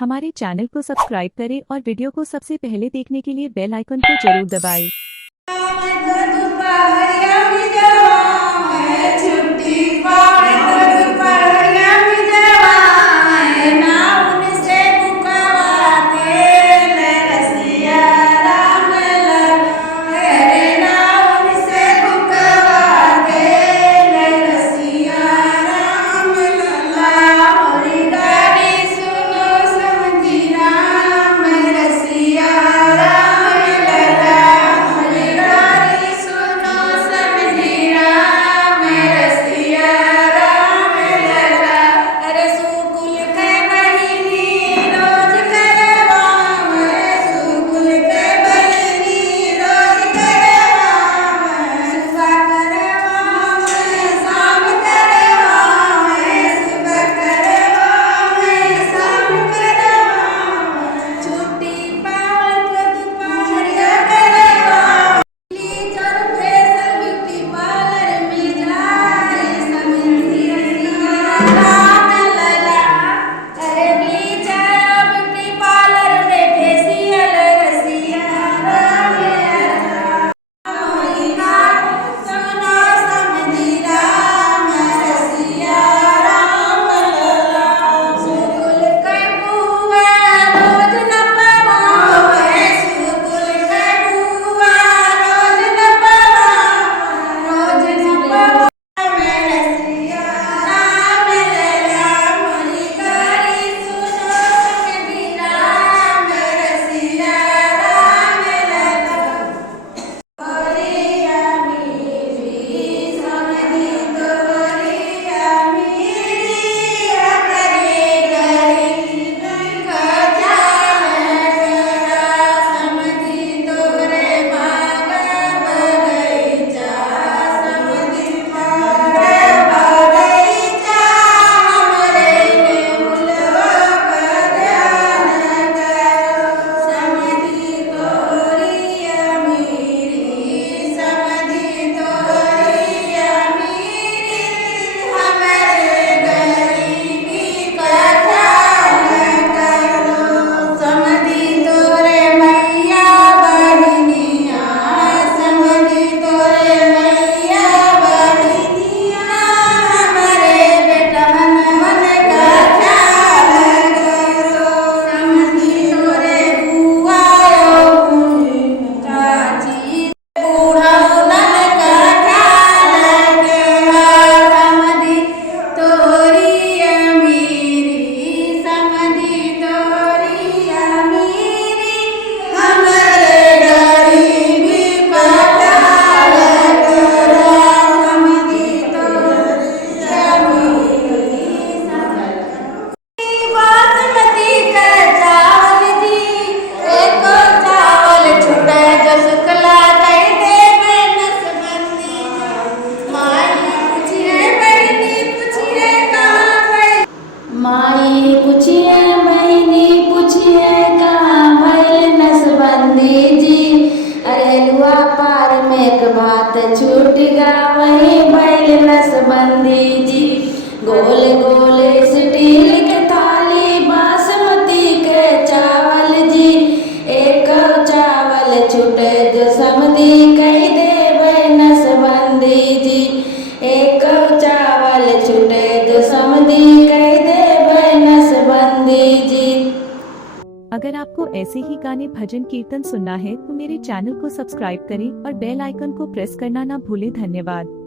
हमारे चैनल को सब्सक्राइब करें और वीडियो को सबसे पहले देखने के लिए बेल आइकन को जरूर दबाएं। बात छूट गा वही बैल नसबंदी जी। गोल गोल स्टील के थाली बासमती के चावल जी। एक चावल छूटे जो समधी कही देवे नसबंदी जी। एक चावल छूटे जो समधी कही देवे नसबंदी जी। अगर आपको ऐसे ही गाने भजन कीर्तन सुनना है तो मेरे चैनल को सब्सक्राइब करें और बेल आइकन को प्रेस करना ना भूलें। धन्यवाद।